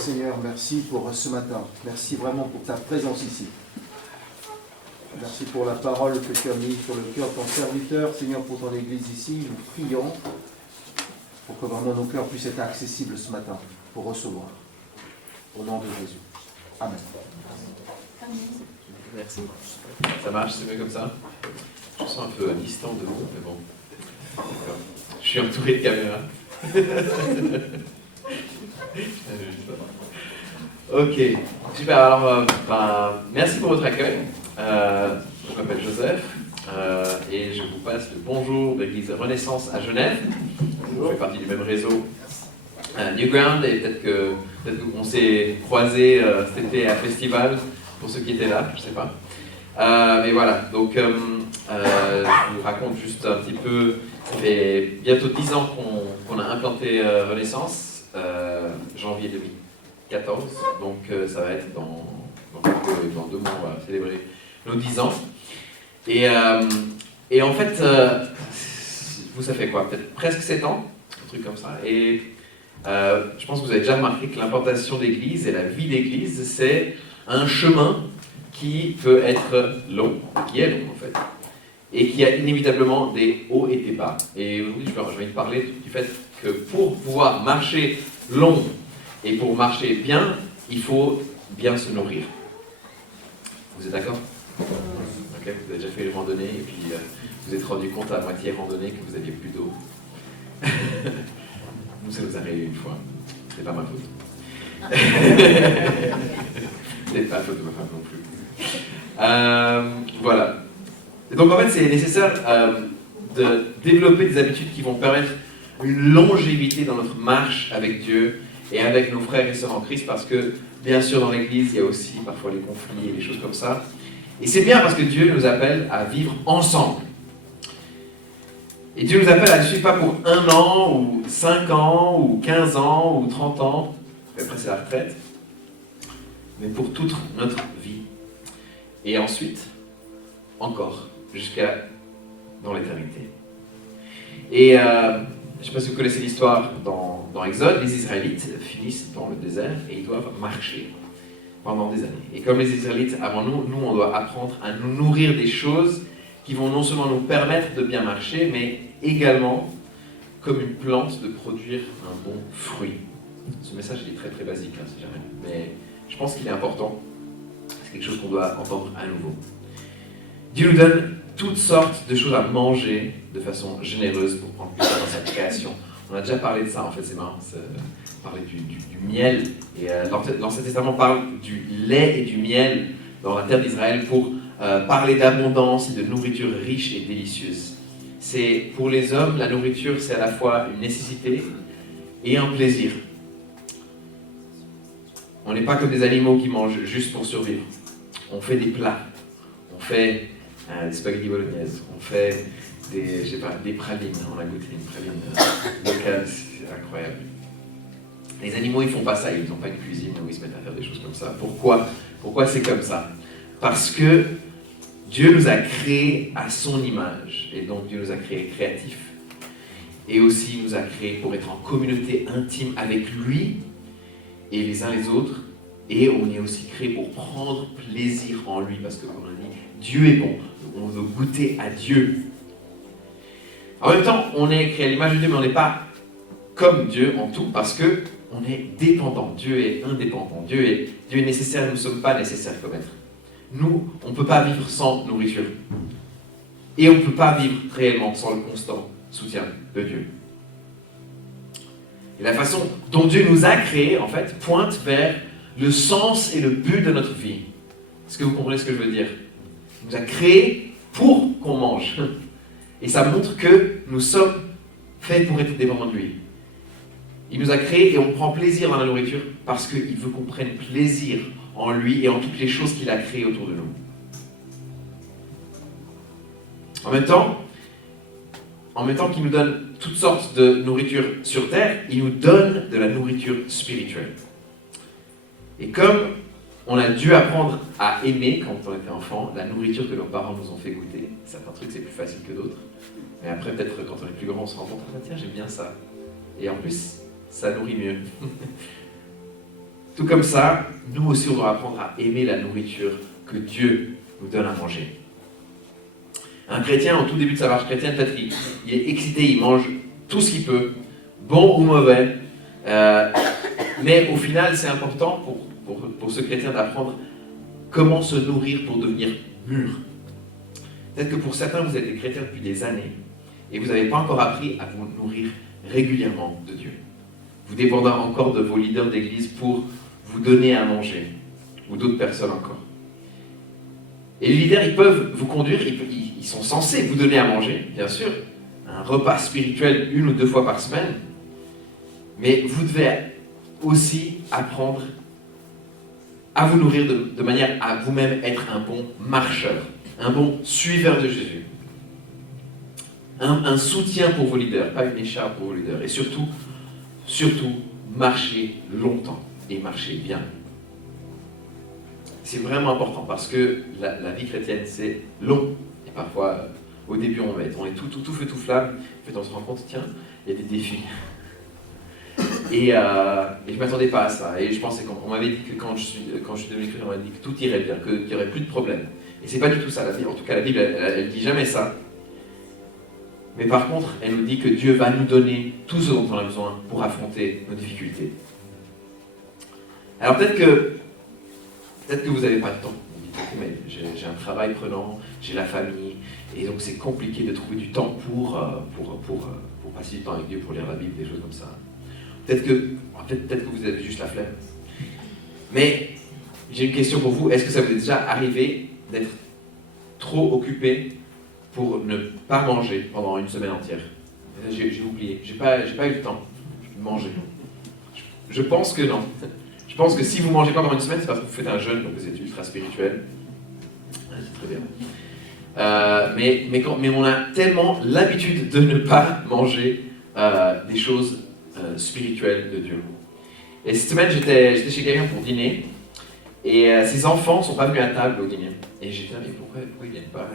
Seigneur, merci pour ce matin. Merci vraiment pour ta présence ici. Merci pour la parole que tu as mise sur le cœur de ton serviteur. Seigneur, pour ton Église ici, nous prions pour que vraiment nos cœurs puissent être accessibles ce matin pour recevoir. Au nom de Jésus. Amen. Merci. Ça marche, c'est mieux comme ça. Je me sens un peu distant de vous, mais bon. D'accord. Je suis entouré de caméras. Ok, super. Alors, merci pour votre accueil. Je m'appelle Joseph et je vous passe le bonjour de l'église Renaissance à Genève. Je fais partie du même réseau Newground et peut-être qu'on s'est croisés cet été à festival pour ceux qui étaient là, je sais pas. Mais voilà, donc je vous raconte juste un petit peu. Ça fait bientôt 10 ans qu'on a implanté Renaissance, janvier 2014, donc ça va être dans 2 mois, on va célébrer nos 10 ans. Et en fait, vous, ça fait quoi? Peut-être presque 7 ans, un truc comme ça. Et je pense que vous avez déjà remarqué que l'implantation d'église et la vie d'église, c'est un chemin qui peut être long, qui est long en fait, et qui a inévitablement des hauts et des bas. Et aujourd'hui, je vais envie de parler du fait que pour pouvoir marcher long et pour marcher bien, il faut bien se nourrir. Vous êtes d'accord? Ok, vous avez déjà fait une randonnée et puis vous êtes rendu compte à moitié randonnée que vous aviez plus d'eau. Nous, ça nous est arrivé une fois. C'est pas ma faute. C'est pas la faute de ma femme non plus. Voilà. Et donc en fait, c'est nécessaire de développer des habitudes qui vont permettre une longévité dans notre marche avec Dieu et avec nos frères et sœurs en Christ, parce que bien sûr dans l'Église, il y a aussi parfois les conflits et des choses comme ça. Et c'est bien parce que Dieu nous appelle à vivre ensemble. Et Dieu nous appelle à ne suivre pas pour 1 an, ou 5 ans, ou 15 ans, ou 30 ans, après c'est la retraite, mais pour toute notre vie. Et ensuite, encore, jusqu'à dans l'éternité. Et je ne sais pas si vous connaissez l'histoire dans Exode, les Israélites finissent dans le désert et ils doivent marcher pendant des années. Et comme les Israélites avant nous, on doit apprendre à nous nourrir des choses qui vont non seulement nous permettre de bien marcher, mais également, comme une plante, de produire un bon fruit. Ce message est très très basique, hein, si jamais, mais je pense qu'il est important. C'est quelque chose qu'on doit entendre à nouveau. Dieu nous donne toutes sortes de choses à manger de façon généreuse pour prendre plaisir dans sa création. On a déjà parlé de ça, en fait, c'est marrant. On parlait du miel. Et l'Ancien Testament parle du lait et du miel dans la terre d'Israël pour parler d'abondance et de nourriture riche et délicieuse. C'est, pour les hommes, la nourriture, c'est à la fois une nécessité et un plaisir. On n'est pas comme des animaux qui mangent juste pour survivre. On fait des plats, on fait des spaghettis bolognaises, on fait des pralines. On a goûté une praline locale, c'est incroyable. Les animaux, ils font pas ça, ils n'ont pas une cuisine où ils se mettent à faire des choses comme ça. Pourquoi c'est comme ça? Parce que Dieu nous a créés à son image, et donc Dieu nous a créés créatifs. Et aussi, il nous a créés pour être en communauté intime avec lui et les uns les autres. Et on est aussi créé pour prendre plaisir en lui, parce que comme on a dit, Dieu est bon, on veut goûter à Dieu. En même temps, on est créé à l'image de Dieu, mais on n'est pas comme Dieu en tout, parce que on est dépendant. Dieu est indépendant. Dieu est nécessaire, nous ne sommes pas nécessaires comme être. Nous, on ne peut pas vivre sans nourriture. Et on ne peut pas vivre réellement sans le constant soutien de Dieu. Et la façon dont Dieu nous a créés, en fait, pointe vers le sens et le but de notre vie. Est-ce que vous comprenez ce que je veux dire? Il nous a créés pour qu'on mange. Et ça montre que nous sommes faits pour être dépendants de lui. Il nous a créés et on prend plaisir dans la nourriture parce qu'il veut qu'on prenne plaisir en lui et en toutes les choses qu'il a créées autour de nous. En même temps qu'il nous donne toutes sortes de nourriture sur terre, il nous donne de la nourriture spirituelle. Et comme on a dû apprendre à aimer quand on était enfant, la nourriture que nos parents nous ont fait goûter, certains trucs c'est plus facile que d'autres, mais après peut-être quand on est plus grand on se rend compte, ah tiens j'aime bien ça. Et en plus, ça nourrit mieux. Tout comme ça, nous aussi, on doit apprendre à aimer la nourriture que Dieu nous donne à manger. Un chrétien, au tout début de sa marche chrétienne, peut-être qu'il est excité, il mange tout ce qu'il peut, bon ou mauvais. Mais au final, c'est important pour ce chrétien d'apprendre comment se nourrir pour devenir mûr. Peut-être que pour certains, vous êtes des chrétiens depuis des années et vous n'avez pas encore appris à vous nourrir régulièrement de Dieu. Vous dépendez encore de vos leaders d'église pour vous donner à manger, ou d'autres personnes encore. Et les leaders, ils peuvent vous conduire, ils sont censés vous donner à manger, bien sûr, un repas spirituel 1 ou 2 fois par semaine, mais vous devez aussi apprendre à vous nourrir de manière à vous-même être un bon marcheur, un bon suiveur de Jésus, un soutien pour vos leaders, pas une écharpe pour vos leaders, et surtout, marcher longtemps et marcher bien. C'est vraiment important parce que la vie chrétienne, c'est long. Et parfois, au début, on est tout feu, tout flamme. En fait, on se rend compte, tiens, il y a des défis. Et je ne m'attendais pas à ça. Et je pensais qu'on m'avait dit que quand je suis devenu chrétien, on m'avait dit que tout irait bien, qu'il n'y aurait plus de problème. Et c'est pas du tout ça, la Bible. En tout cas, la Bible, elle dit jamais ça. Mais par contre, elle nous dit que Dieu va nous donner tout ce dont on a besoin pour affronter nos difficultés. Alors peut-être que vous n'avez pas de temps. Vous dites, mais j'ai un travail prenant, j'ai la famille, et donc c'est compliqué de trouver du temps pour passer du temps avec Dieu, pour lire la Bible, des choses comme ça. Peut-être que vous avez juste la flemme. Mais j'ai une question pour vous. Est-ce que ça vous est déjà arrivé d'être trop occupé pour ne pas manger pendant une semaine entière? J'ai oublié. J'ai pas eu le temps de manger. Je pense que non. Je pense que si vous ne mangez pas pendant une semaine, c'est parce que vous faites un jeûne, donc vous êtes ultra spirituel. C'est très bien. Mais on a tellement l'habitude de ne pas manger des choses spirituelles de Dieu. Et cette semaine, j'étais chez quelqu'un pour dîner, et ses enfants ne sont pas venus à table au dîner. Et j'ai dit, mais pourquoi ils ne viennent pas?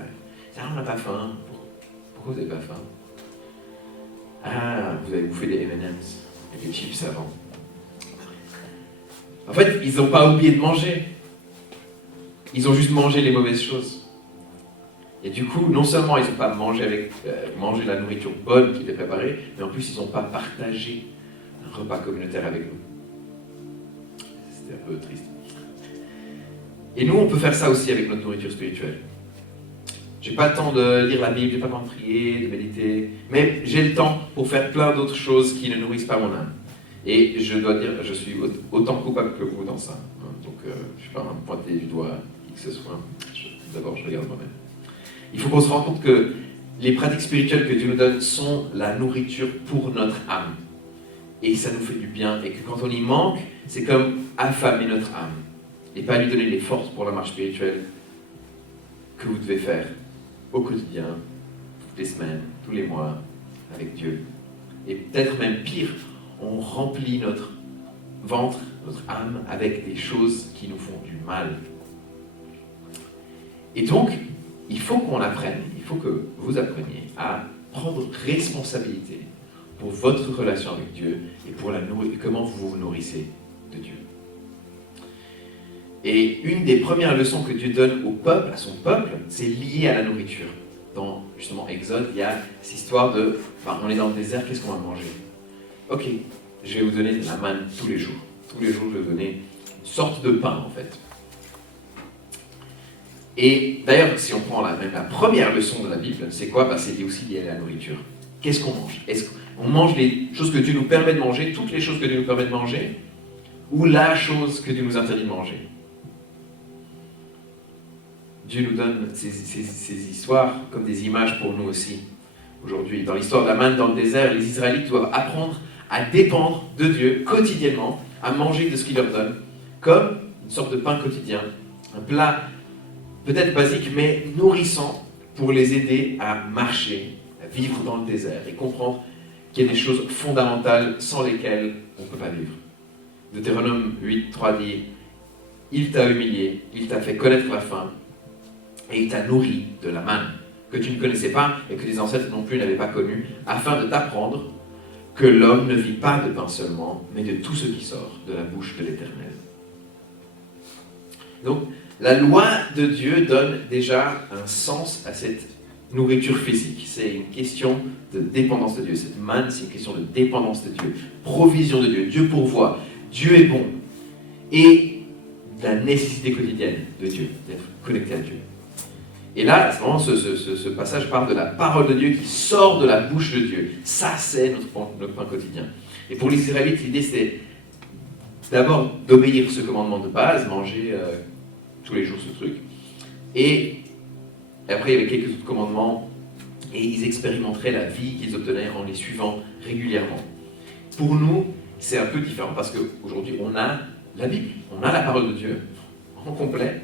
On n'a pas faim. Pourquoi vous n'avez pas faim? Ah, vous avez bouffé des M&M's et des chips avant. En fait, ils n'ont pas oublié de manger. Ils ont juste mangé les mauvaises choses. Et du coup, non seulement ils n'ont pas mangé la nourriture bonne qui était préparée, mais en plus, ils n'ont pas partagé un repas communautaire avec nous. C'était un peu triste. Et nous, on peut faire ça aussi avec notre nourriture spirituelle. J'ai pas le temps de lire la Bible, j'ai pas le temps de prier, de méditer, mais j'ai le temps pour faire plein d'autres choses qui ne nourrissent pas mon âme. Et je dois dire, je suis autant coupable que vous dans ça. Donc, je ne suis pas à me pointer du doigt qui que ce soit. D'abord, je regarde moi-même. Il faut qu'on se rende compte que les pratiques spirituelles que Dieu nous donne sont la nourriture pour notre âme. Et ça nous fait du bien. Et que quand on y manque, c'est comme affamer notre âme. Et pas lui donner les forces pour la marche spirituelle que vous devez faire au quotidien, toutes les semaines, tous les mois, avec Dieu. Et peut-être même pire, on remplit notre ventre, notre âme, avec des choses qui nous font du mal. Et donc, il faut qu'on apprenne, il faut que vous appreniez à prendre responsabilité pour votre relation avec Dieu et pour comment vous vous nourrissez de Dieu. Et une des premières leçons que Dieu donne au peuple, à son peuple, c'est lié à la nourriture. Dans, justement, Exode, il y a cette histoire de, on est dans le désert, qu'est-ce qu'on va manger? Ok, je vais vous donner de la manne tous les jours. Tous les jours, je vais vous donner une sorte de pain, en fait. Et d'ailleurs, si on prend la première leçon de la Bible, c'est quoi? C'est aussi lié à la nourriture. Qu'est-ce qu'on mange? Est-ce qu'on mange les choses que Dieu nous permet de manger, toutes les choses que Dieu nous permet de manger, ou la chose que Dieu nous interdit de manger? Dieu nous donne ces histoires comme des images pour nous aussi, aujourd'hui. Dans l'histoire de la manne dans le désert, les Israélites doivent apprendre à dépendre de Dieu quotidiennement, à manger de ce qu'il leur donne, comme une sorte de pain quotidien, un plat peut-être basique, mais nourrissant pour les aider à marcher, à vivre dans le désert et comprendre qu'il y a des choses fondamentales sans lesquelles on ne peut pas vivre. Deutéronome 8:3 dit « Il t'a humilié, il t'a fait connaître la faim, et il t'a nourri de la manne, que tu ne connaissais pas et que tes ancêtres non plus n'avaient pas connue, afin de t'apprendre que l'homme ne vit pas de pain seulement, mais de tout ce qui sort de la bouche de l'Éternel. Donc, la loi de Dieu donne déjà un sens à cette nourriture physique. C'est une question de dépendance de Dieu. Cette manne, c'est une question de dépendance de Dieu, provision de Dieu. Dieu pourvoit, Dieu est bon. Et la nécessité quotidienne de Dieu, d'être connecté à Dieu. Et là, vraiment, ce passage parle de la parole de Dieu qui sort de la bouche de Dieu. Ça, c'est notre pain quotidien. Et pour les Israélites, l'idée, c'est d'abord d'obéir ce commandement de base, manger tous les jours ce truc. Et après, il y avait quelques autres commandements, et ils expérimenteraient la vie qu'ils obtenaient en les suivant régulièrement. Pour nous, c'est un peu différent, parce qu'aujourd'hui, on a la Bible, on a la parole de Dieu en complet.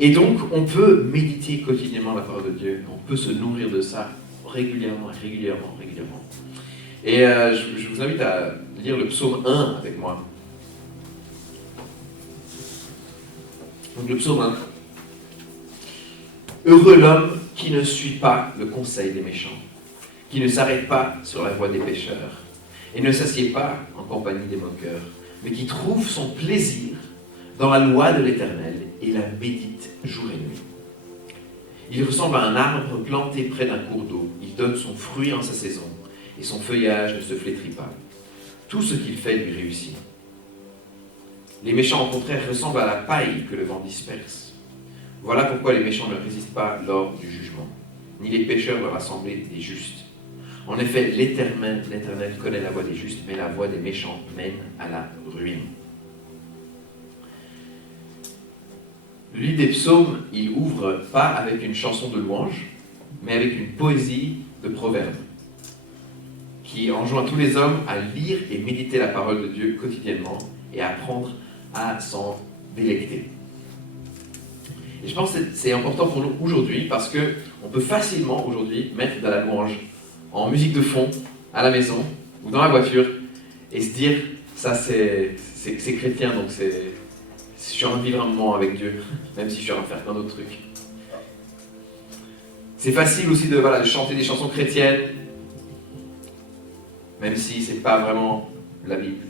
Et donc, on peut méditer quotidiennement la parole de Dieu, on peut se nourrir de ça régulièrement. Et je vous invite à lire le psaume 1 avec moi. Donc le psaume 1. Heureux l'homme qui ne suit pas le conseil des méchants, qui ne s'arrête pas sur la voie des pécheurs, et ne s'assied pas en compagnie des moqueurs, mais qui trouve son plaisir dans la loi de l'Éternel et la médite jour et nuit. Il ressemble à un arbre planté près d'un cours d'eau. Il donne son fruit en sa saison, et son feuillage ne se flétrit pas. Tout ce qu'il fait lui réussit. Les méchants, au contraire, ressemblent à la paille que le vent disperse. Voilà pourquoi les méchants ne résistent pas lors du jugement, ni les pécheurs leur assemblée des justes. En effet, l'Éternel connaît la voie des justes, mais la voie des méchants mène à la ruine. Le livre des psaumes, il ouvre pas avec une chanson de louange, mais avec une poésie de proverbes, qui enjoint tous les hommes à lire et méditer la parole de Dieu quotidiennement et à apprendre à s'en délecter. Et je pense que c'est important pour nous aujourd'hui parce qu'on peut facilement aujourd'hui mettre de la louange en musique de fond, à la maison ou dans la voiture et se dire ça c'est chrétien, donc je suis en vivre un moment avec Dieu, même si je suis en train de faire plein d'autres trucs. C'est facile aussi de chanter des chansons chrétiennes, même si c'est pas vraiment la Bible.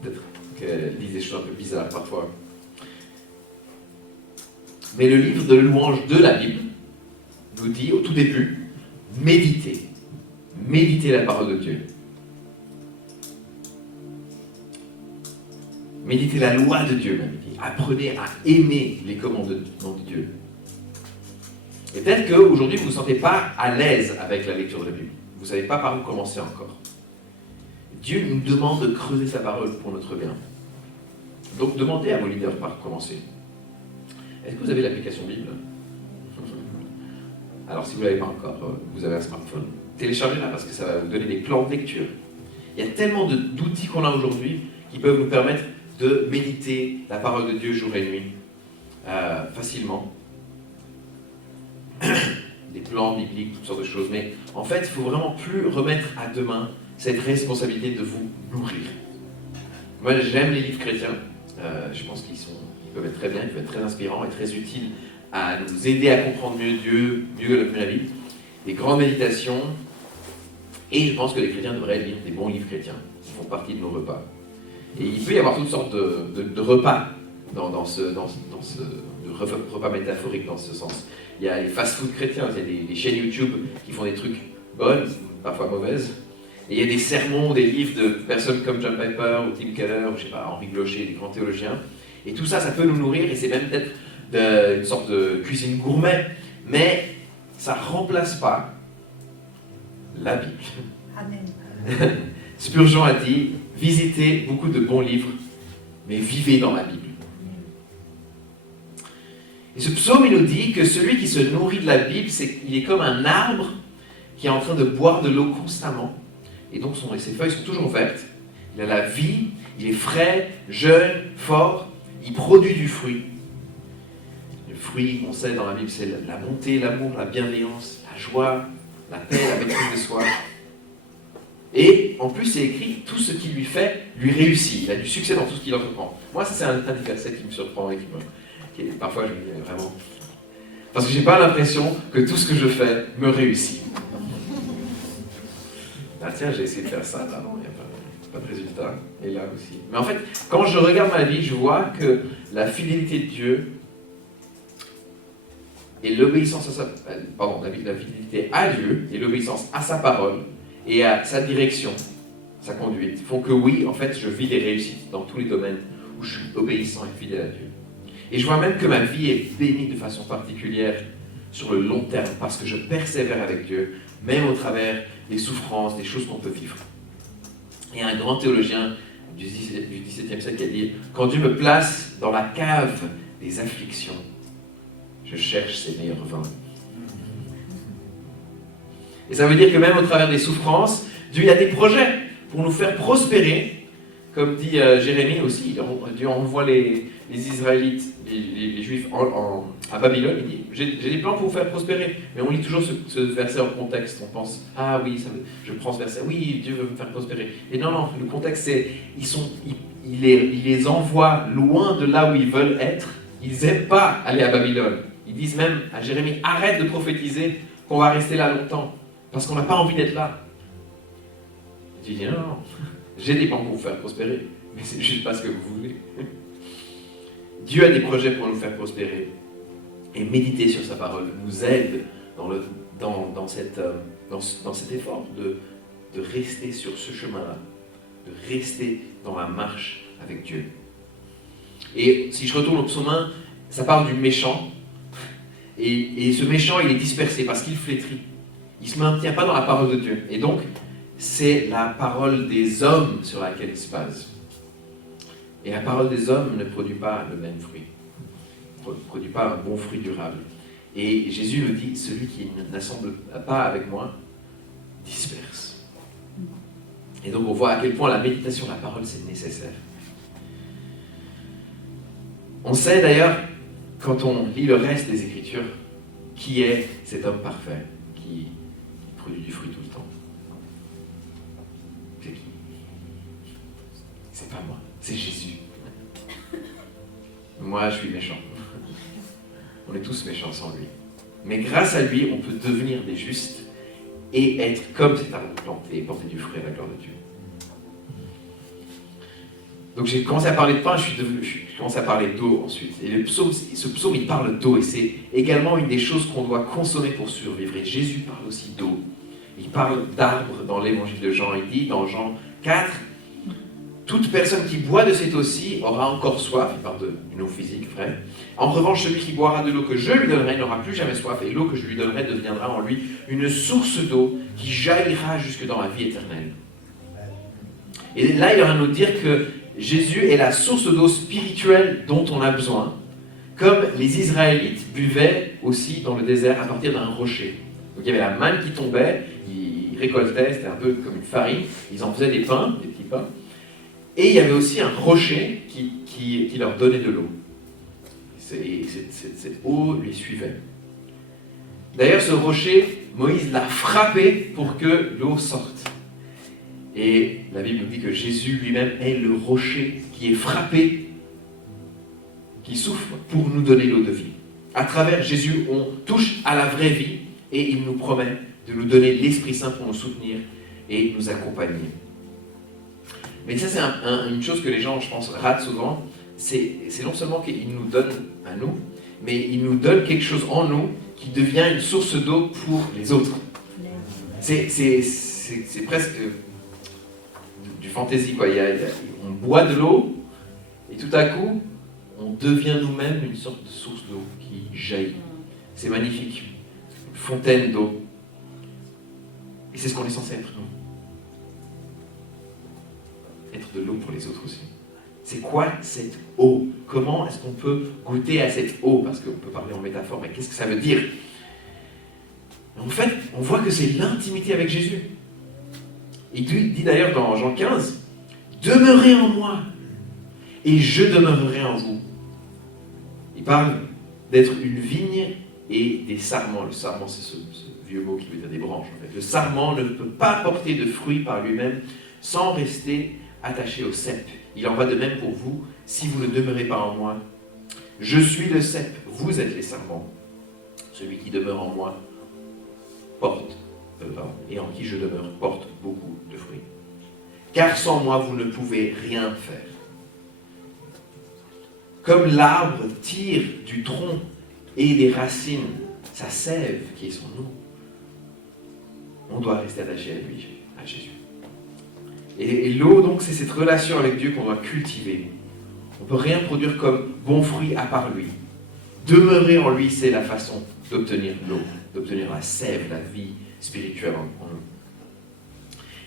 Peut-être qu'elle dit des choses un peu bizarres parfois. Mais le livre de louange de la Bible nous dit au tout début, méditez la parole de Dieu. Méditez la loi de Dieu, même. Apprenez à aimer les commandements de Dieu. Et peut-être qu'aujourd'hui, vous ne vous sentez pas à l'aise avec la lecture de la Bible. Vous ne savez pas par où commencer encore. Dieu nous demande de creuser sa parole pour notre bien. Donc demandez à vos leaders par où commencer. Est-ce que vous avez l'application Bible? Alors si vous ne l'avez pas encore, vous avez un smartphone. Téléchargez-la parce que ça va vous donner des plans de lecture. Il y a tellement d'outils qu'on a aujourd'hui qui peuvent nous permettre de méditer la parole de Dieu jour et nuit facilement. Des plans bibliques, toutes sortes de choses. Mais en fait, il ne faut vraiment plus remettre à demain cette responsabilité de vous nourrir. Moi, j'aime les livres chrétiens. Je pense qu'ils peuvent être très bien, ils peuvent être très inspirants et très utiles à nous aider à comprendre mieux Dieu, mieux la vie. Des grandes méditations. Et je pense que les chrétiens devraient lire des bons livres chrétiens qui font partie de nos repas. Et il peut y avoir toutes sortes de repas dans ce repas métaphorique dans ce sens. Il y a les fast-food chrétiens, il y a des chaînes YouTube qui font des trucs bonnes, parfois mauvaises. Et il y a des sermons, des livres de personnes comme John Piper ou Tim Keller, ou je sais pas, Henri Blocher, des grands théologiens. Et tout ça, ça peut nous nourrir et c'est même peut-être une sorte de cuisine gourmet, mais ça ne remplace pas la Bible. Amen. Spurgeon a dit, visitez beaucoup de bons livres, mais vivez dans la Bible. Et ce psaume, il nous dit que celui qui se nourrit de la Bible, il est comme un arbre qui est en train de boire de l'eau constamment. Et donc ses feuilles sont toujours vertes. Il a la vie, il est frais, jeune, fort, il produit du fruit. Le fruit, on sait dans la Bible, c'est la bonté, l'amour, la bienveillance, la joie, la paix, la maîtrise de soi. Et en plus, c'est écrit, tout ce qu'il lui fait, lui réussit. Il a du succès dans tout ce qu'il entreprend. Moi, ça c'est un des versets qui me surprend et qui parfois je me dis vraiment... Parce que j'ai pas l'impression que tout ce que je fais me réussit. tiens, j'ai essayé de faire ça, là, non, il n'y a pas de résultat. Et là aussi. Mais en fait, quand je regarde ma vie, je vois que la fidélité de Dieu et l'obéissance à la fidélité à Dieu et l'obéissance à sa parole et à sa direction, sa conduite, font que oui, en fait, je vis des réussites dans tous les domaines où je suis obéissant et fidèle à Dieu. Et je vois même que ma vie est bénie de façon particulière sur le long terme parce que je persévère avec Dieu, même au travers des souffrances, des choses qu'on peut vivre. Il y a un grand théologien du XVIIe siècle qui a dit « Quand Dieu me place dans la cave des afflictions, je cherche ses meilleurs vins. » Et ça veut dire que même au travers des souffrances, Dieu a des projets pour nous faire prospérer. Comme dit Jérémie aussi, Dieu envoie les Israélites, les Juifs à Babylone, il dit « J'ai des plans pour vous faire prospérer. » Mais on lit toujours ce verset en contexte. On pense « Ah oui, je prends ce verset. Oui, Dieu veut me faire prospérer. » Et non, le contexte c'est il les envoie loin de là où ils veulent être. Ils n'aiment pas aller à Babylone. Ils disent même à Jérémie « Arrête de prophétiser qu'on va rester là longtemps, parce qu'on n'a pas envie d'être là. » Dieu dit « Non, j'ai des plans pour vous faire prospérer, mais c'est juste pas ce que vous voulez. » Dieu a des projets pour nous faire prospérer. Et méditer sur sa parole nous aide dans cet effort de rester sur ce chemin-là, de rester dans la marche avec Dieu. Et si je retourne au psaume 1, ça parle du méchant. Et ce méchant, il est dispersé parce qu'il flétrit. Il ne se maintient pas dans la parole de Dieu. Et donc, c'est la parole des hommes sur laquelle il se base. Et la parole des hommes ne produit pas le même fruit. Ne produit pas un bon fruit durable. Et Jésus le dit, celui qui n'assemble pas avec moi, disperse. Et donc on voit à quel point la méditation, la parole, c'est nécessaire. On sait d'ailleurs, quand on lit le reste des Écritures, qui est cet homme parfait qui produit du fruit tout le temps. C'est qui? C'est pas moi, c'est Jésus. Moi, je suis méchant. On est tous méchants sans lui. Mais grâce à lui, on peut devenir des justes et être comme cet arbre planté et porter du fruit à la gloire de Dieu. Donc j'ai commencé à parler de pain, je commence à parler d'eau ensuite. Et ce psaume, il parle d'eau et c'est également une des choses qu'on doit consommer pour survivre. Et Jésus parle aussi d'eau. Il parle d'arbre dans l'évangile de Jean. Il dit dans Jean 4, « Toute personne qui boit de cette eau-ci aura encore soif. » Il parle d'une eau physique, vraie. « En revanche, celui qui boira de l'eau que je lui donnerai n'aura plus jamais soif. Et l'eau que je lui donnerai deviendra en lui une source d'eau qui jaillira jusque dans la vie éternelle. » Et là, il est en train de nous dire que Jésus est la source d'eau spirituelle dont on a besoin, comme les Israélites buvaient aussi dans le désert à partir d'un rocher. Donc il y avait la manne qui tombait, ils récoltaient, c'était un peu comme une farine, ils en faisaient des pains, des petits pains, et il y avait aussi un rocher qui leur donnait de l'eau. Et cette eau les suivait. D'ailleurs, ce rocher, Moïse l'a frappé pour que l'eau sorte. Et la Bible nous dit que Jésus lui-même est le rocher qui est frappé, qui souffre pour nous donner l'eau de vie. À travers Jésus, on touche à la vraie vie et il nous promet de nous donner l'Esprit Saint pour nous soutenir et nous accompagner. Mais ça, c'est une chose que les gens, je pense, ratent souvent. C'est non seulement qu'il nous donne à nous, mais il nous donne quelque chose en nous qui devient une source d'eau pour les autres. C'est presque du fantaisie, quoi. On boit de l'eau et tout à coup, on devient nous-mêmes une sorte de source d'eau qui jaillit. C'est magnifique. Une fontaine d'eau. Et c'est ce qu'on est censé être, nous. Être de l'eau pour les autres aussi. C'est quoi cette eau? Comment est-ce qu'on peut goûter à cette eau? Parce qu'on peut parler en métaphore, mais qu'est-ce que ça veut dire? En fait, on voit que c'est l'intimité avec Jésus. Il dit d'ailleurs dans Jean 15, « Demeurez en moi, et je demeurerai en vous. » Il parle d'être une vigne et des sarments. Le sarment, c'est ce vieux mot qui veut dire des branches. En fait. Le sarment ne peut pas porter de fruits par lui-même sans rester attaché au cep. Il en va de même pour vous, si vous ne demeurez pas en moi. Je suis le cep, vous êtes les sarments. Celui qui demeure en moi porte et en qui je demeure porte beaucoup de fruits. Car sans moi, vous ne pouvez rien faire. Comme l'arbre tire du tronc et des racines sa sève qui est son eau, on doit rester attaché à lui, à Jésus. Et l'eau, donc, c'est cette relation avec Dieu qu'on doit cultiver. On ne peut rien produire comme bon fruit à part lui. Demeurer en lui, c'est la façon d'obtenir l'eau, d'obtenir la sève, la vie spirituelle en nous.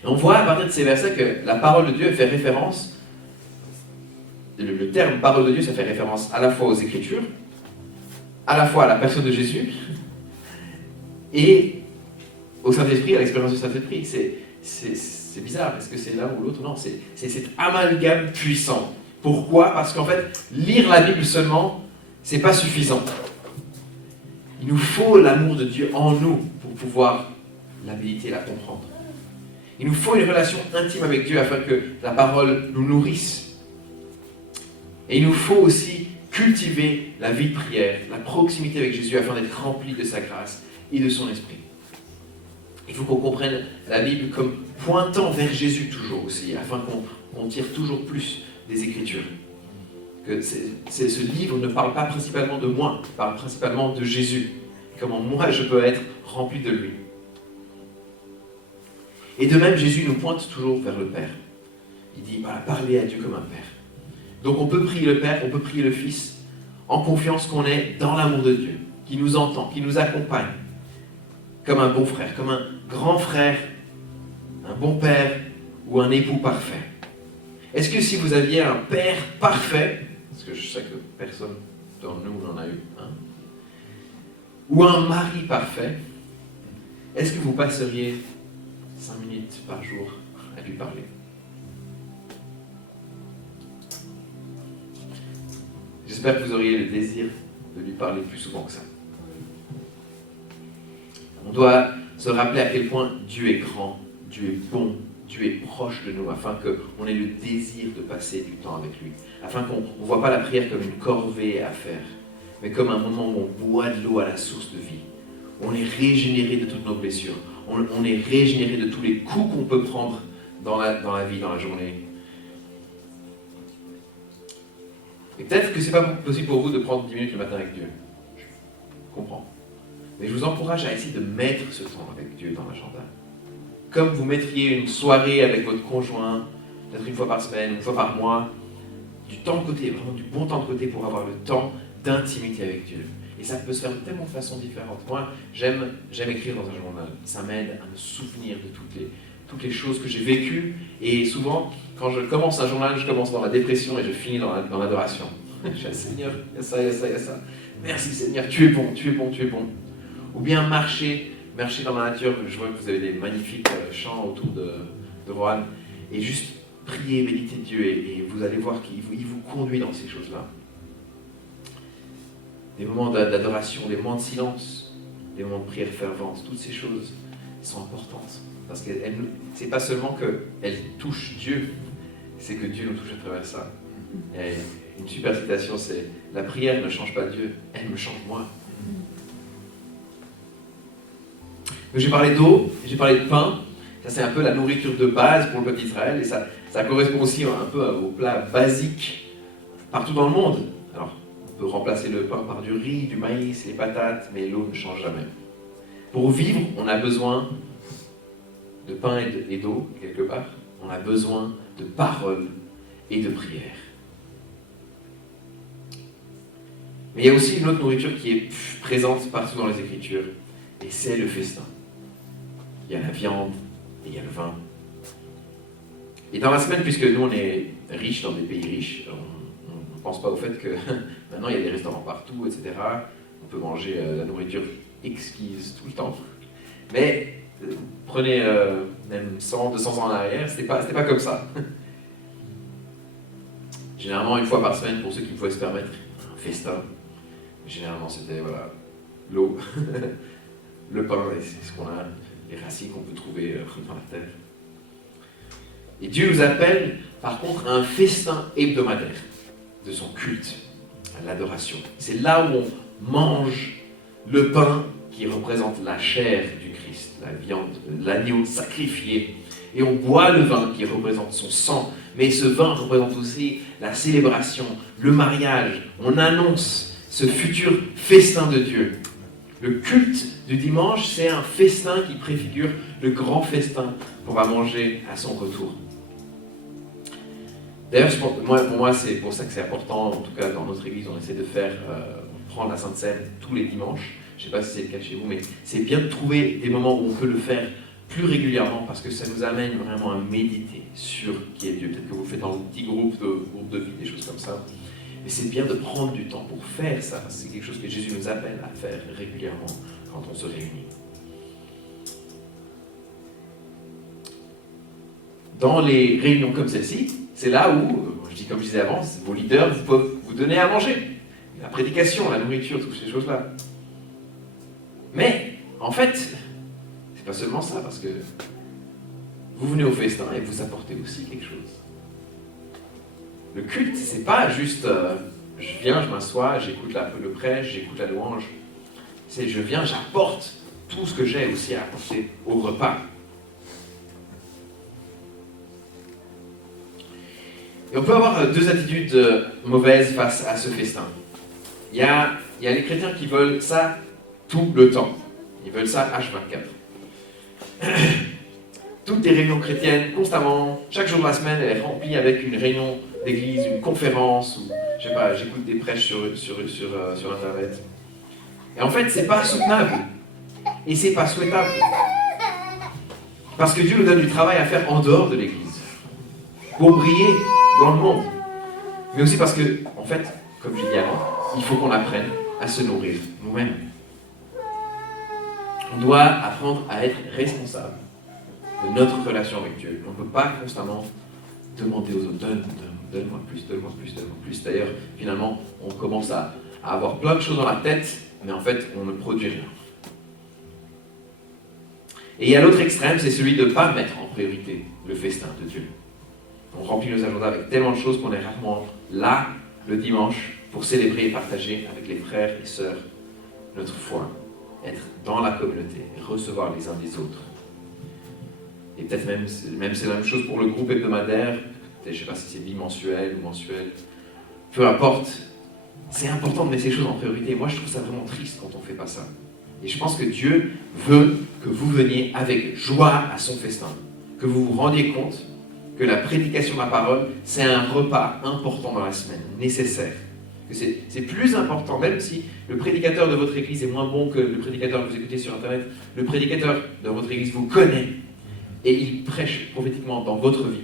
Et on voit à partir de ces versets que la parole de Dieu fait référence, le terme parole de Dieu, ça fait référence à la fois aux Écritures, à la fois à la personne de Jésus, et au Saint-Esprit, à l'expérience du Saint-Esprit. C'est bizarre, est-ce que c'est l'un ou l'autre? Non, c'est cet amalgame puissant. Pourquoi? Parce qu'en fait, lire la Bible seulement, c'est pas suffisant. Il nous faut l'amour de Dieu en nous pour pouvoir la méditer, la comprendre. Il nous faut une relation intime avec Dieu afin que la parole nous nourrisse. Et il nous faut aussi cultiver la vie de prière, la proximité avec Jésus afin d'être rempli de sa grâce et de son esprit. Il faut qu'on comprenne la Bible comme pointant vers Jésus toujours aussi, afin qu'on tire toujours plus des Écritures. Que ce livre ne parle pas principalement de moi, il parle principalement de Jésus. Comment moi je peux être rempli de lui. Et de même, Jésus nous pointe toujours vers le Père. Il dit, voilà, parlez à Dieu comme un Père. Donc on peut prier le Père, on peut prier le Fils, en confiance qu'on est dans l'amour de Dieu, qui nous entend, qui nous accompagne, comme un bon frère, comme un grand frère, un bon père ou un époux parfait. Est-ce que si vous aviez un père parfait, parce que je sais que personne dans nous n'en a eu un, ou un mari parfait, est-ce que vous passeriez 5 minutes par jour à lui parler? J'espère que vous auriez le désir de lui parler plus souvent que ça. On doit se rappeler à quel point Dieu est grand, Dieu est bon, Dieu est proche de nous, afin qu'on ait le désir de passer du temps avec lui, afin qu'on ne voit pas la prière comme une corvée à faire, mais comme un moment où on boit de l'eau à la source de vie. On est régénéré de toutes nos blessures, on est régénéré de tous les coups qu'on peut prendre dans la vie, dans la journée. Et peut-être que ce n'est pas possible pour vous de prendre 10 minutes le matin avec Dieu. Je comprends. Mais je vous encourage à essayer de mettre ce temps avec Dieu dans l'agenda. Comme vous mettriez une soirée avec votre conjoint, peut-être une fois par semaine, une fois par mois, du temps de côté, vraiment du bon temps de côté pour avoir le temps d'intimité avec Dieu. Et ça peut se faire de tellement de façons différentes. Moi, j'aime écrire dans un journal. Ça m'aide à me souvenir de toutes les choses que j'ai vécues. Et souvent, quand je commence un journal, je commence dans la dépression et je finis dans l'adoration. Je dis, Seigneur, il y a ça, il y a ça, il y a ça. Merci Seigneur, tu es bon, tu es bon, tu es bon. Ou bien marcher dans la nature. Je vois que vous avez des magnifiques champs autour de Roanne. Et juste prier, méditer Dieu. Et vous allez voir qu'il vous conduit dans ces choses-là. Des moments d'adoration, des moments de silence, des moments de prière fervente. Toutes ces choses sont importantes. Parce que c'est pas seulement qu'elles touchent Dieu, c'est que Dieu nous touche à travers ça. Et une super citation, c'est « La prière ne change pas Dieu, elle me change moi ». Donc j'ai parlé d'eau, j'ai parlé de pain. Ça, c'est un peu la nourriture de base pour le peuple d'Israël. Et ça correspond aussi un peu aux plats basiques partout dans le monde. Alors, on peut remplacer le pain par du riz, du maïs, les patates, mais l'eau ne change jamais. Pour vivre, on a besoin de pain et d'eau, quelque part. On a besoin de parole et de prière. Mais il y a aussi une autre nourriture qui est présente partout dans les Écritures, et c'est le festin. Il y a la viande et il y a le vin. Et dans la semaine, puisque nous on est riches dans des pays riches, on ne pense pas au fait que maintenant il y a des restaurants partout, etc. On peut manger la nourriture exquise tout le temps. Mais prenez même 100, 200 ans en arrière, c'était pas comme ça. Généralement, une fois par semaine, pour ceux qui pouvaient se permettre un festin, généralement c'était l'eau, le pain, et c'est ce qu'on a, les racines qu'on peut trouver dans la terre. Et Dieu nous appelle, par contre, à un festin hebdomadaire de son culte, à l'adoration. C'est là où on mange le pain qui représente la chair du Christ, la viande de l'agneau sacrifié. Et on boit le vin qui représente son sang. Mais ce vin représente aussi la célébration, le mariage. On annonce ce futur festin de Dieu. Le culte du dimanche, c'est un festin qui préfigure le grand festin qu'on va manger à son retour. D'ailleurs, pour moi, c'est pour ça que c'est important. En tout cas, dans notre église, on essaie de prendre la Sainte Seine tous les dimanches. Je ne sais pas si c'est le cas chez vous, mais c'est bien de trouver des moments où on peut le faire plus régulièrement parce que ça nous amène vraiment à méditer sur qui est Dieu. Peut-être que vous le faites en petits groupes de vie, des choses comme ça. Mais c'est bien de prendre du temps pour faire ça. C'est quelque chose que Jésus nous appelle à faire régulièrement quand on se réunit. Dans les réunions comme celle-ci, c'est là où, je dis comme je disais avant, vos leaders peuvent vous donner à manger. La prédication, la nourriture, toutes ces choses-là. Mais, en fait, c'est pas seulement ça, parce que vous venez au festin et vous apportez aussi quelque chose. Le culte, c'est pas juste je viens, je m'assois, j'écoute le prêche, j'écoute la louange. C'est je viens, j'apporte tout ce que j'ai aussi à apporter au repas. Et on peut avoir deux attitudes mauvaises face à ce festin. Il y a les chrétiens qui veulent ça tout le temps. Ils veulent ça H24. Toutes les réunions chrétiennes, constamment, chaque jour de la semaine, elle est remplie avec une réunion d'église, une conférence, ou je sais pas, j'écoute des prêches sur Internet. Et en fait, c'est pas soutenable. Et c'est pas souhaitable. Parce que Dieu nous donne du travail à faire en dehors de l'église. Pour briller dans le monde. Mais aussi parce que, en fait, comme j'ai dit avant, il faut qu'on apprenne à se nourrir nous-mêmes. On doit apprendre à être responsable de notre relation avec Dieu. On ne peut pas constamment demander aux autres, donne-moi plus, donne-moi plus, donne-moi plus. D'ailleurs, finalement, on commence à avoir plein de choses dans la tête, mais en fait, on ne produit rien. Et il y a l'autre extrême, c'est celui de ne pas mettre en priorité le festin de Dieu. On remplit nos agendas avec tellement de choses qu'on est rarement là, le dimanche, pour célébrer et partager avec les frères et sœurs notre foi. Être dans la communauté, recevoir les uns des autres. Et peut-être même c'est la même chose pour le groupe hebdomadaire, je ne sais pas si c'est bimensuel ou mensuel, peu importe, c'est important de mettre ces choses en priorité. Moi je trouve ça vraiment triste quand on ne fait pas ça. Et je pense que Dieu veut que vous veniez avec joie à son festin, que vous vous rendiez compte que la prédication de la parole, c'est un repas important dans la semaine, nécessaire. Que c'est plus important, même si le prédicateur de votre église est moins bon que le prédicateur que vous écoutez sur Internet, le prédicateur de votre église vous connaît et il prêche prophétiquement dans votre vie.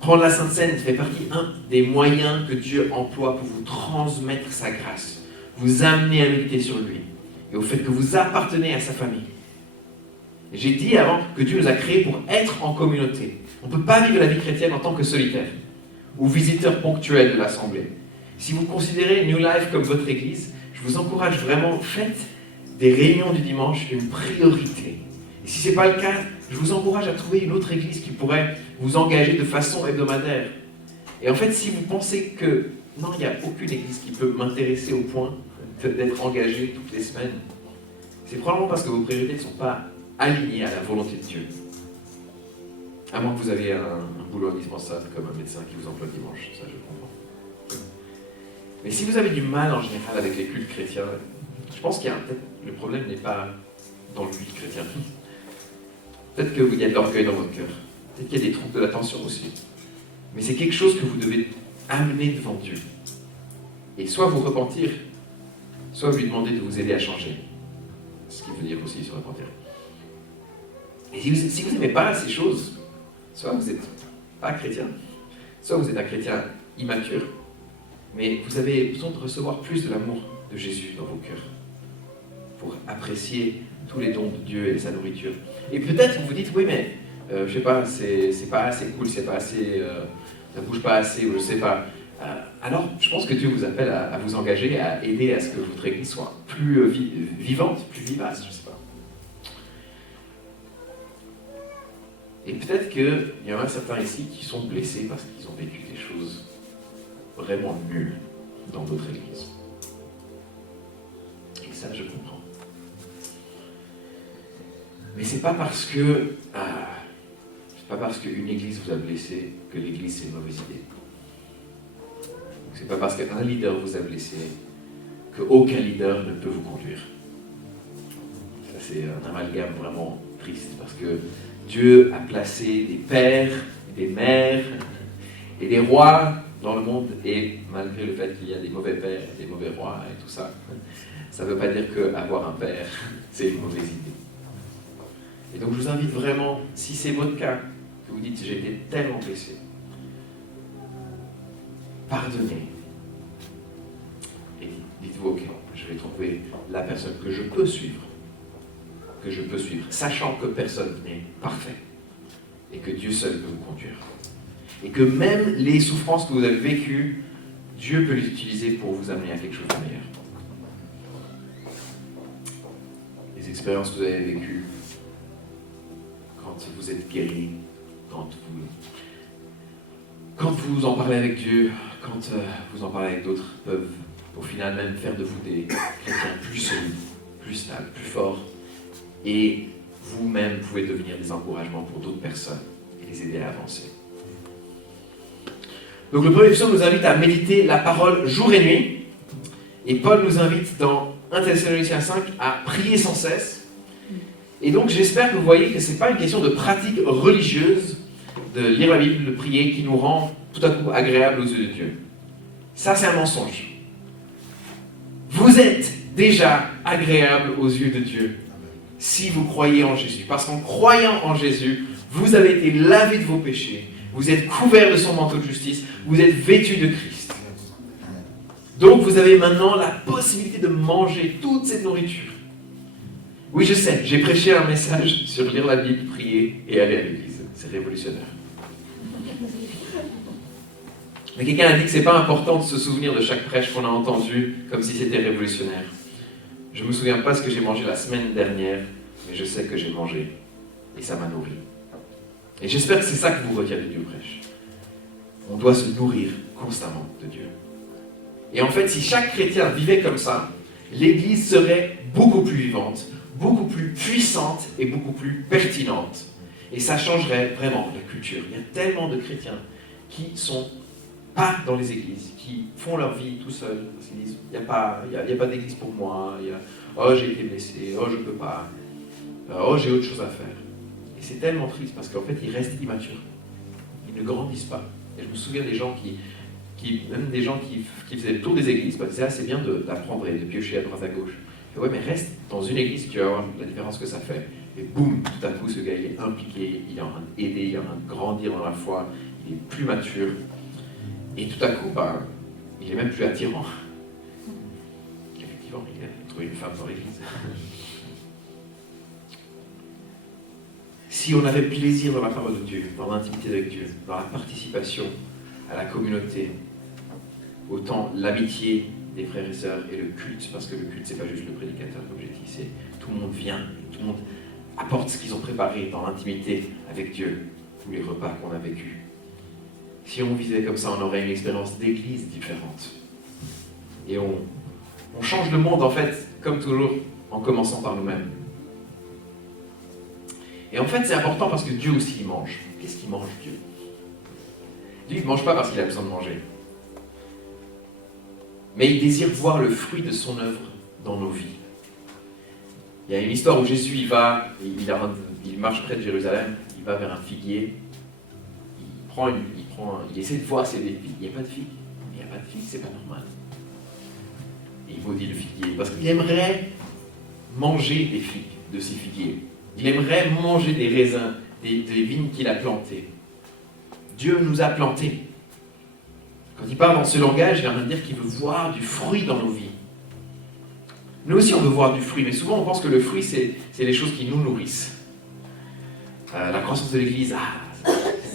Prendre la Sainte Seine fait partie des moyens que Dieu emploie pour vous transmettre sa grâce, vous amener à méditer sur lui et au fait que vous appartenez à sa famille. J'ai dit avant que Dieu nous a créés pour être en communauté. On ne peut pas vivre la vie chrétienne en tant que solitaire ou visiteur ponctuel de l'assemblée. Si vous considérez New Life comme votre église, je vous encourage vraiment, faites des réunions du dimanche une priorité. Et si ce n'est pas le cas, je vous encourage à trouver une autre église qui pourrait vous engager de façon hebdomadaire. Et en fait, si vous pensez que non, il n'y a aucune église qui peut m'intéresser au point d'être engagé toutes les semaines, c'est probablement parce que vos priorités ne sont pas alignées à la volonté de Dieu. À moins que vous ayez un boulot indispensable comme un médecin qui vous emploie le dimanche, ça je comprends. Mais si vous avez du mal en général avec les cultes chrétiens, je pense qu'il y a peut-être le problème n'est pas dans le culte chrétien. Peut-être qu'il y a de l'orgueil dans votre cœur. Peut-être qu'il y a des troubles de l'attention aussi. Mais c'est quelque chose que vous devez amener devant Dieu. Et soit vous repentir, soit lui demander de vous aider à changer. Ce qui veut dire aussi se repentir. Et si vous n'aimez pas ces choses, soit vous n'êtes pas chrétien, soit vous êtes un chrétien immature, mais vous avez besoin de recevoir plus de l'amour de Jésus dans vos cœurs pour apprécier tous les dons de Dieu et sa nourriture. Et peut-être vous vous dites, oui, mais je sais pas, c'est pas assez cool, c'est pas assez, ça bouge pas assez, ou je sais pas. Alors, je pense que Dieu vous appelle à vous engager, à aider à ce que votre église soit plus vivante, plus vivace, je sais pas. Et peut-être qu'il y en a certains ici qui sont blessés parce qu'ils ont vécu des choses vraiment nulles dans votre église. Et ça je comprends. Mais c'est pas parce que qu'une église vous a blessé que l'église c'est une mauvaise idée. C'est pas parce qu'un leader vous a blessé qu'aucun leader ne peut vous conduire. Ça c'est un amalgame vraiment triste parce que Dieu a placé des pères, des mères et des rois dans le monde, et malgré le fait qu'il y a des mauvais pères, des mauvais rois et tout ça, ça ne veut pas dire qu'avoir un père, c'est une mauvaise idée. Et donc je vous invite vraiment, si c'est votre cas, que vous dites j'ai été tellement blessé, pardonnez. Et dites-vous, ok, je vais trouver la personne que je peux suivre, sachant que personne n'est parfait, et que Dieu seul peut vous conduire. Et que même les souffrances que vous avez vécues, Dieu peut les utiliser pour vous amener à quelque chose de meilleur. Les expériences que vous avez vécues, quand vous êtes guéri, quand vous en parlez avec Dieu, quand vous en parlez avec d'autres, peuvent au final même faire de vous des chrétiens plus solides, plus stables, plus forts. Et vous-même pouvez devenir des encouragements pour d'autres personnes et les aider à avancer. Donc le premier psaume nous invite à méditer la parole jour et nuit. Et Paul nous invite dans 1 Thessaloniciens 5 à prier sans cesse. Et donc j'espère que vous voyez que ce n'est pas une question de pratique religieuse, de lire la Bible, de prier, qui nous rend tout à coup agréable aux yeux de Dieu. Ça c'est un mensonge. Vous êtes déjà agréable aux yeux de Dieu si vous croyez en Jésus. Parce qu'en croyant en Jésus, vous avez été lavé de vos péchés. Vous êtes couverts de son manteau de justice, vous êtes vêtus de Christ. Donc vous avez maintenant la possibilité de manger toute cette nourriture. Oui, je sais, j'ai prêché un message sur lire la Bible, prier et aller à l'église. C'est révolutionnaire. Mais quelqu'un a dit que c'est pas important de se souvenir de chaque prêche qu'on a entendu comme si c'était révolutionnaire. Je ne me souviens pas ce que j'ai mangé la semaine dernière, mais je sais que j'ai mangé et ça m'a nourri. Et j'espère que c'est ça que vous retirez du prêche. On doit se nourrir constamment de Dieu. Et en fait, si chaque chrétien vivait comme ça, l'Église serait beaucoup plus vivante, beaucoup plus puissante et beaucoup plus pertinente. Et ça changerait vraiment la culture. Il y a tellement de chrétiens qui ne sont pas dans les églises, qui font leur vie tout seuls. Parce qu'ils disent, il n'y a pas d'église pour moi, oh j'ai été blessé, oh je ne peux pas, oh j'ai autre chose à faire. Et c'est tellement triste parce qu'en fait, ils restent immatures. Ils ne grandissent pas. Et je me souviens des gens même des gens qui faisaient le tour des églises, parce que c'est assez bien d'apprendre et de piocher à droite à gauche. Et ouais, mais reste dans une église, tu vas voir la différence que ça fait. Et boum, tout à coup, ce gars, il est impliqué, il est en train d'aider, il est en train de grandir dans la foi, il est plus mature. Et tout à coup, il est même plus attirant. Effectivement, il a trouvé une femme dans l'église. Si on avait plaisir dans la parole de Dieu, dans l'intimité avec Dieu, dans la participation à la communauté, autant l'amitié des frères et sœurs et le culte, parce que le culte, c'est pas juste le prédicateur, comme j'ai dit, c'est tout le monde vient, tout le monde apporte ce qu'ils ont préparé dans l'intimité avec Dieu, tous les repas qu'on a vécus. Si on vivait comme ça, on aurait une expérience d'église différente. Et on change le monde, en fait, comme toujours, en commençant par nous-mêmes. Et en fait, c'est important parce que Dieu aussi, il mange. Qu'est-ce qu'il mange, Dieu? Dieu, il ne mange pas parce qu'il a besoin de manger. Mais il désire voir le fruit de son œuvre dans nos vies. Il y a une histoire où Jésus, il marche près de Jérusalem, il va vers un figuier, il essaie de voir s'il y a des figues. Il n'y a pas de figues. Il n'y a pas de figues, c'est pas normal. Et il maudit le figuier parce qu'il aimerait manger des figues de ces figuiers. Il aimerait manger des raisins, des vignes qu'il a plantées. Dieu nous a plantés. Quand il parle dans ce langage, il est en train de dire qu'il veut voir du fruit dans nos vies. Nous aussi, on veut voir du fruit, mais souvent, on pense que le fruit, c'est les choses qui nous nourrissent. La croissance de l'Église,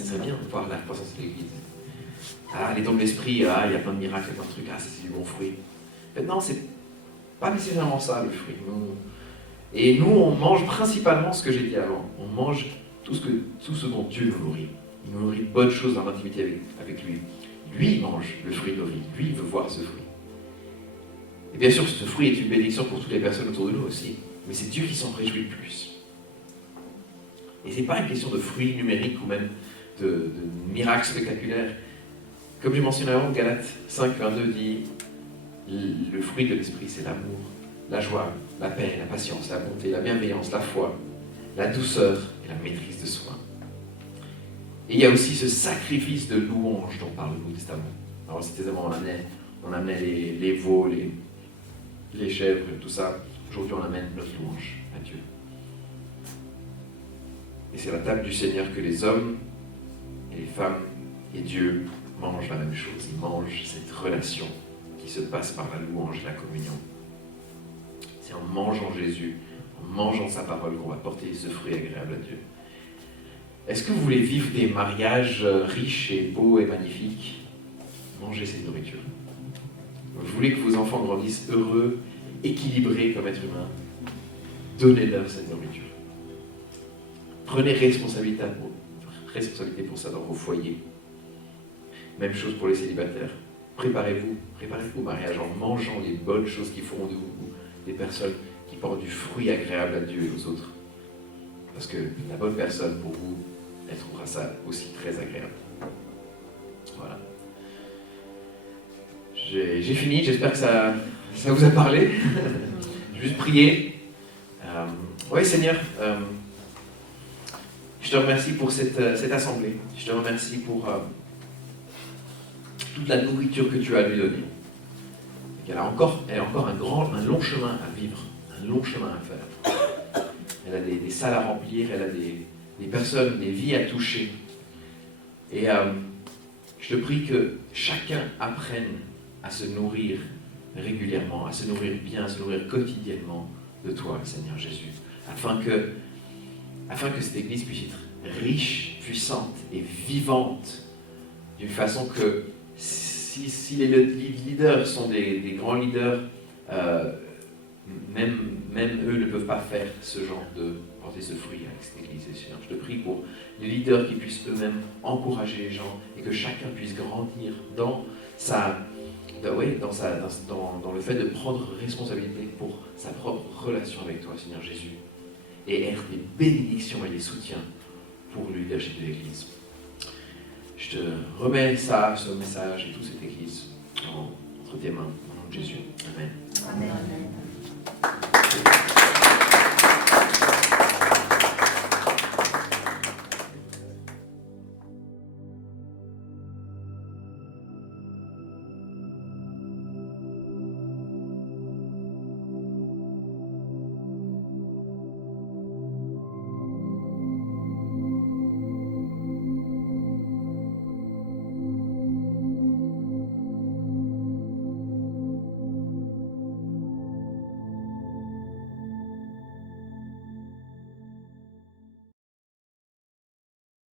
c'est bien de voir la croissance de l'Église. Les dons de l'esprit, il y a plein de miracles, il y a plein de trucs, c'est du bon fruit. Maintenant, c'est pas nécessairement ça, le fruit. Et nous, on mange principalement ce que j'ai dit avant. On mange tout ce dont Dieu nous nourrit. Il nous nourrit de bonnes choses dans l'intimité avec lui. Lui, il mange le fruit de nos vies. Lui, il veut voir ce fruit. Et bien sûr, ce fruit est une bénédiction pour toutes les personnes autour de nous aussi. Mais c'est Dieu qui s'en réjouit le plus. Et ce n'est pas une question de fruits numériques ou même de miracles spectaculaires. Comme j'ai mentionné avant, Galates 5, 22 dit le fruit de l'esprit, c'est l'amour, la joie, la paix, la patience, la bonté, la bienveillance, la foi, la douceur et la maîtrise de soi. Et il y a aussi ce sacrifice de louange dont parle le Nouveau Testament. Dans l'Ancien Testament, on amenait les veaux, les chèvres, tout ça. Aujourd'hui, on amène notre louange à Dieu. Et c'est à la table du Seigneur que les hommes et les femmes et Dieu mangent la même chose. Ils mangent cette relation qui se passe par la louange et la communion. C'est en mangeant Jésus, en mangeant sa parole, qu'on va porter ce fruit agréable à Dieu. Est-ce que vous voulez vivre des mariages riches et beaux et magnifiques? Mangez cette nourriture. Vous voulez que vos enfants grandissent heureux, équilibrés comme êtres humains? Donnez-leur cette nourriture. Prenez responsabilité pour ça dans vos foyers. Même chose pour les célibataires. Préparez-vous au mariage en mangeant les bonnes choses qui feront de vous des personnes qui portent du fruit agréable à Dieu et aux autres. Parce que la bonne personne pour vous, elle trouvera ça aussi très agréable. Voilà. J'ai fini, j'espère que ça vous a parlé. Je vais juste prier. Oui, Seigneur, je te remercie pour cette assemblée. Je te remercie pour toute la nourriture que tu as lui donnée. Elle a encore un long chemin à vivre, un long chemin à faire. Elle a des salles à remplir, elle a des personnes, des vies à toucher. Et je te prie que chacun apprenne à se nourrir régulièrement, à se nourrir bien, à se nourrir quotidiennement de toi, Seigneur Jésus, afin que cette Église puisse être riche, puissante et vivante, d'une façon que si les leaders sont des grands leaders, même eux ne peuvent pas faire ce genre de porter ce fruit avec cette Église. Seigneur, je te prie pour les leaders qui puissent eux-mêmes encourager les gens et que chacun puisse grandir dans le fait de prendre responsabilité pour sa propre relation avec toi, Seigneur Jésus, et être des bénédictions et des soutiens pour le leadership de l'Église. Je te remets ce message et toute cette Église entre tes mains, au nom de Jésus. Amen. Amen.